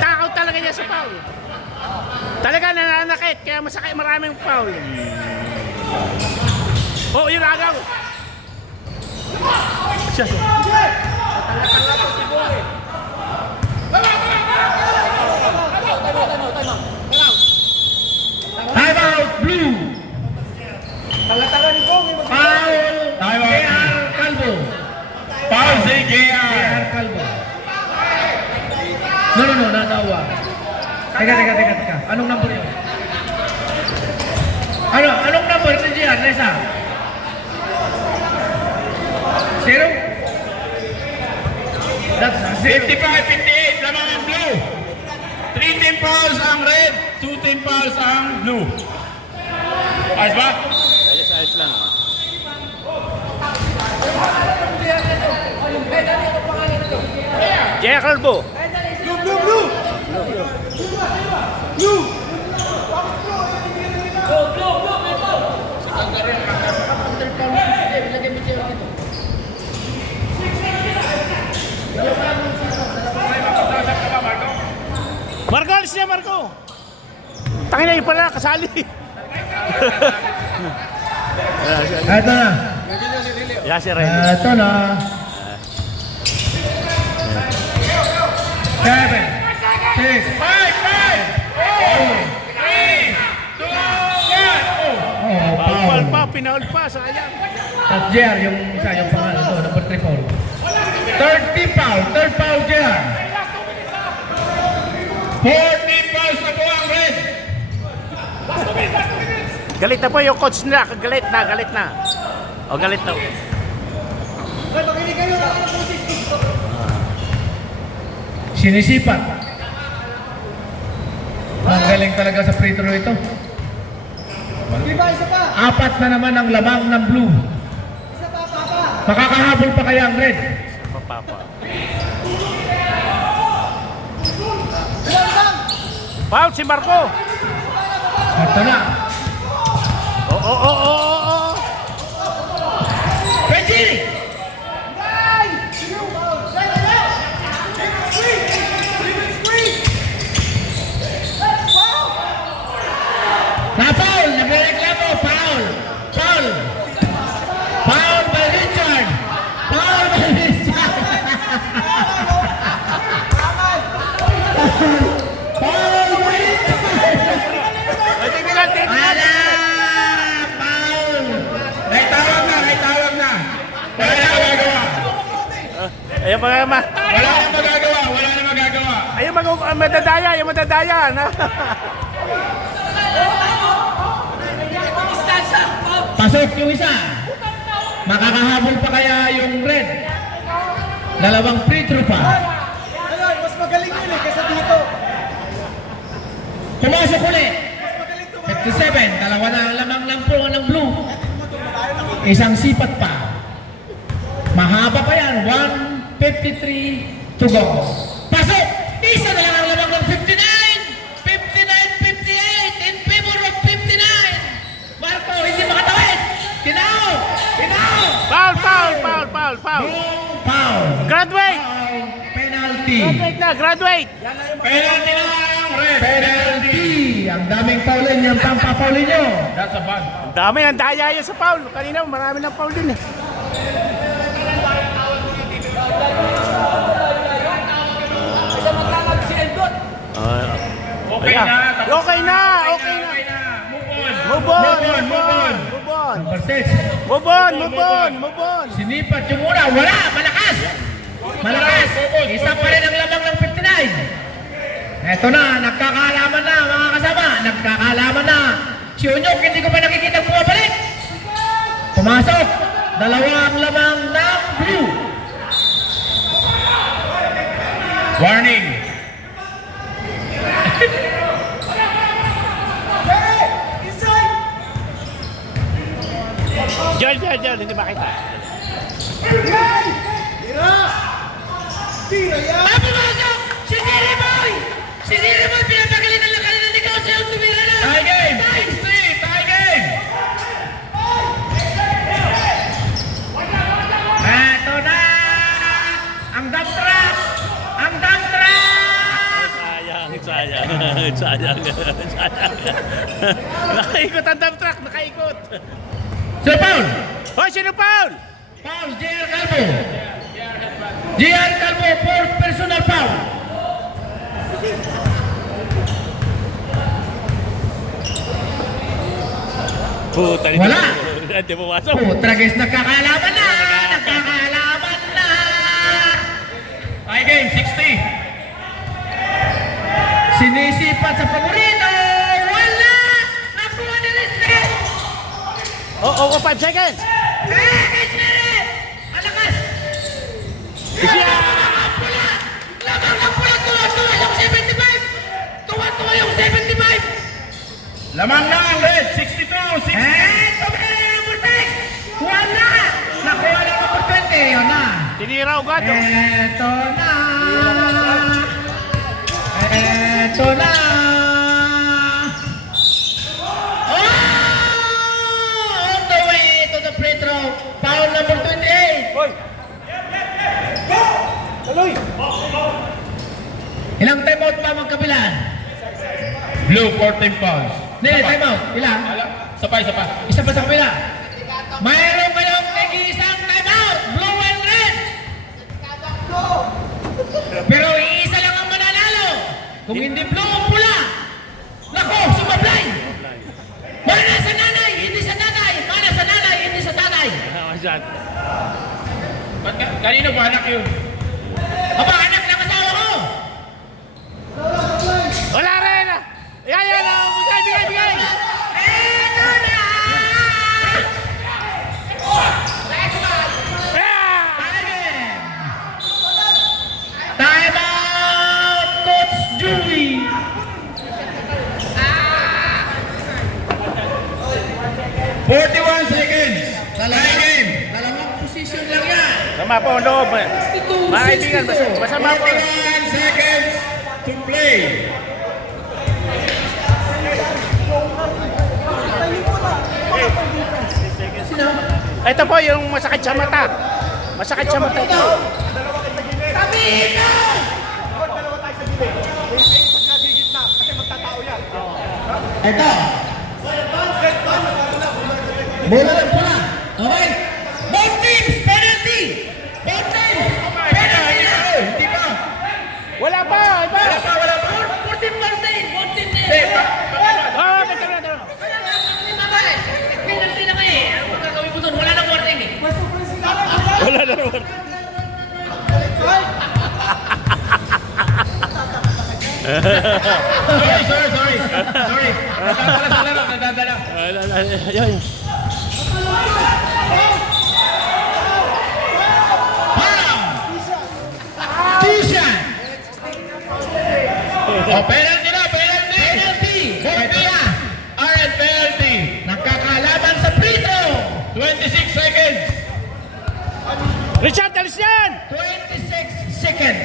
Takaw talaga niya sa foul. Talaga nananakit, kaya masakit maraming foul. Oh, yun agaw. Time out, blue. Foul. Time out. JR Calvo. Foul, JR. JR Calvo. No, nanawa. Teka. Anong number yun? Anong number ni JR, Nesa? 0? That's 0. 55-58, lamang ang blue. 3 team fouls ang red, 2 team fouls ang blue. Ayos ba? Ayos lang. Jaya Calvo. Marco, alis niya, Marco. Tangin na yun pala, kasali. Ito na. Yeah, si Rene. Ito na. 7, 6, 5, 4, 3, 2, 1. oh, Paul foul. pa, pinaul pa sa kanya. At JR, yung isa, yung pangalan to, number 3 foul. Third team foul, third foul JR. 4 team fouls na po ang red. Galit na po yung coach nila. Galit na. O, galit na. Sinisipat. Ang galing talaga sa free throw ito. Apat na naman ang lamang ng blue. Makakahabol pa kaya ang red? Papapa. Foul si Marco. Ito na. Oh. Pwede! Na-foul! Nagre-reklamo! Foul! Foul by Richard! Foul by Richard! Yung mga Wala nang magagawa, wala nang magagawa. ayun madadaya, yung madadaya. Na. Pasok yung isa. Makakahabol pa kaya yung red? Dalawang free throw pa. Mas magaling yun eh, kaysa dito. Pumasok ulit. 57. Dalawa na ang lamang ng blue. Isang sipat pa. Mahaba pa yan. 1:53 to go. Pasok! Isa na lang ang lamang ng 59! 59-58 in favor of 59! Marco, hindi makatawid! Tinao! Tinao! Foul. Foul! Graduate! Penalty! Graduate. Penalty na ang red. Penalty! Ang daming foulin yung pampapaulin nyo. That's a bad. Ang dami, ang daya yun sa foul. Kanina, marami ng foul din eh. Okay Ayan. na. tapos Okay na. Move on. Number 6. Move on. Sinipat yung una. Wala! Malakas! Malakas! Isa pa rin ang lamang ng 59. Eto na, nagkakaalaman na mga kasama. Nagkakaalaman na. Si Unyok, hindi ko pa nakikita bumabalik. Pumasok. Dalawa ang lamang ng blue. Warning. Diyan, hindi makita. Ah, pumasok! Si Jerry Boy! Si Jerry Boy, pinapagaling ng lakarin ng ikaw sa'yo. Tumira na! Tie game. 6-3. Tie game. Eto na! Ang dump truck! Ang dump truck! Sayang. Nakaikot ang dump truck, nakaikot. Sir Paul! Hoy, sino foul? Paul, JR Calvo! JR Calvo for personal foul! Puta, Wala. Hindi pumasok. Putragis, nagkakaalaman na! Nagkakaalaman na! Tie game. 60. Sinisipat sa paborito! Wala! Nakuha ni Rizal! 5 seconds. Kajere! Alakas! Lamang ang pula! Lamang ang pula! Tuwa-tuwa yung 75! Tuwa-tuwa yung 75! Lamang na ang red. 62. 60. Eto na yung number 6! Wala! Nakuha ng number 20! Yun na! Tinira agad. Eto na! Eto na! Oh! On the way to the free throw. Foul number 28. Ilang timeout pa magkabilan? Blue 14 fouls. Hindi, timeout. Ilang? Sapa. Isa pa sa kabila. Mayroon kayong nag-iisang timeout. Blue and red. Pero iisa lang ang mananalo. Kung hindi blue o pula. Nako, sumablay. Mana sa nanay, hindi sa tatay. Mana sa nanay, hindi sa tatay. Kanino ba anak yun? Aba, anak ng asawa ko. Wala rin. Yan. Bigay. Eto na! Time out, Coach Dewey. 41 seconds. Tie game. Dalawang position lang yan. Sama po ang loob. Mga kaibigan, masama po. 41 seconds to play. Ito po yung masakit sa mata. Masakit sa mata ito. Sabi ikaw! Ito. Bola lang pula. Okay? Both teams, penalty! Both teams, penalty na! Hindi pa. Wala pa. Iba. Wala pa. 14-14. 14 na. Oh, ito na. Penalty na kayo eh. Ano magagawin mo doon? Wala nang warning eh. Wala na. Sorry. Nadadala sa laro, nadadala. Ayun. Tusan! O, penalty na, penalty! Penalty! Alright, penalty. Nakakalaban sa free throw! 26 seconds. Richard, alis yan! 26 seconds.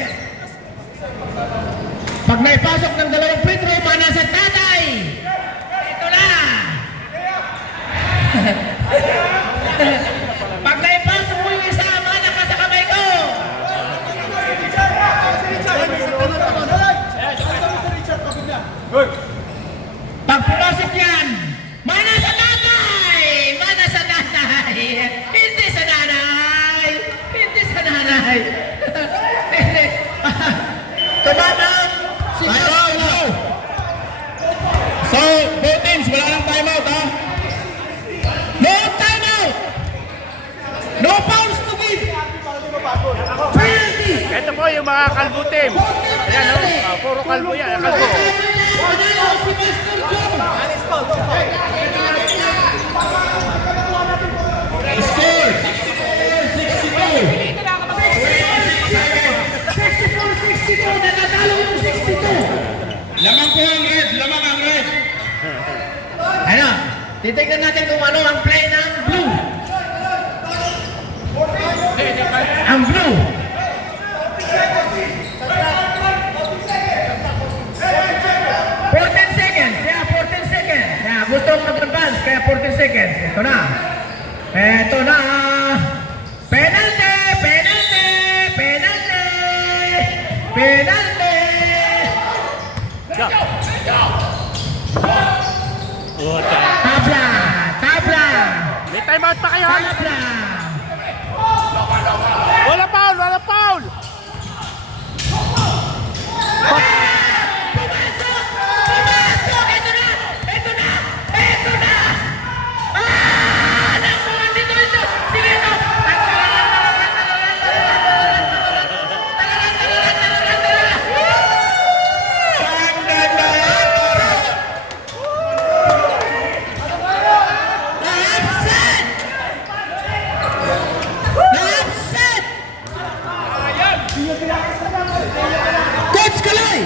Pag naipasok ng dalawang free throw, mana sa tatay! Ito na! Pag naipasok mo yung isa, mana ka sa kamay ko! Pag pumasok yan, mana sa tatay! Mana sa tatay! Hindi sa nanay! Hindi sa nanay! Tumanang! Timeout, no. So, both teams, wala nang timeout, ha? No timeout! No fouls to give! Penalty! Ito po yung mga kalbo team. Ayan o, puro kalbo yan. Kalbo. Panalo si Master Joe! Score, 64-62. 64-62! Nanatalo yung 62! Lamang po ang red, lamang ang red. Ano? Titignan natin kung ano ang play ng blue. Ang blue. 14 seconds. Kaya 14 seconds. Kaya gusto mag-advance. Kaya 14 seconds. Ito na. Ito na. Penalty! Penalty! Penalty! Penalty! Tabla! Tabla! May timeout pa kayo. Tabla! Wala foul, wala foul. Pumasok! Pumasok! Ito na! Ito na! Ito na! Ah! Nakuha dito ito! Sige ito! Na-upset! Na-upset! Coach Kalay!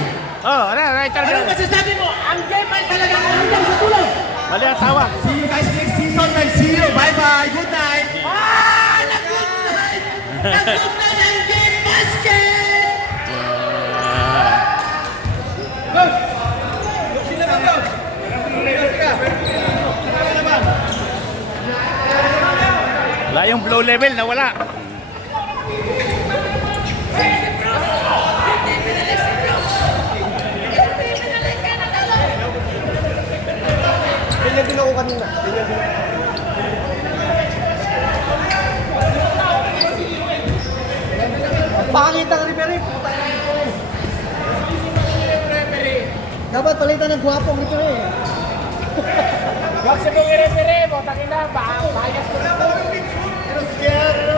Oh, ano, right Ano target. masasabi mo? Ang game ay talagang hanggang sa tulo! Mali ang tawag. See you guys next season. See you. Bye-bye. Good night. Ah! Nag-good night! Nag-good night ang game basket! Wala yung blow level na wala. Ganyan din ako kanina. Ganyan din. Pangit ang referee. Puta na ito. Dapat palitan ng gwapong ito eh. Wag sa mga referee mo, tangina, bias ko. Pero scared.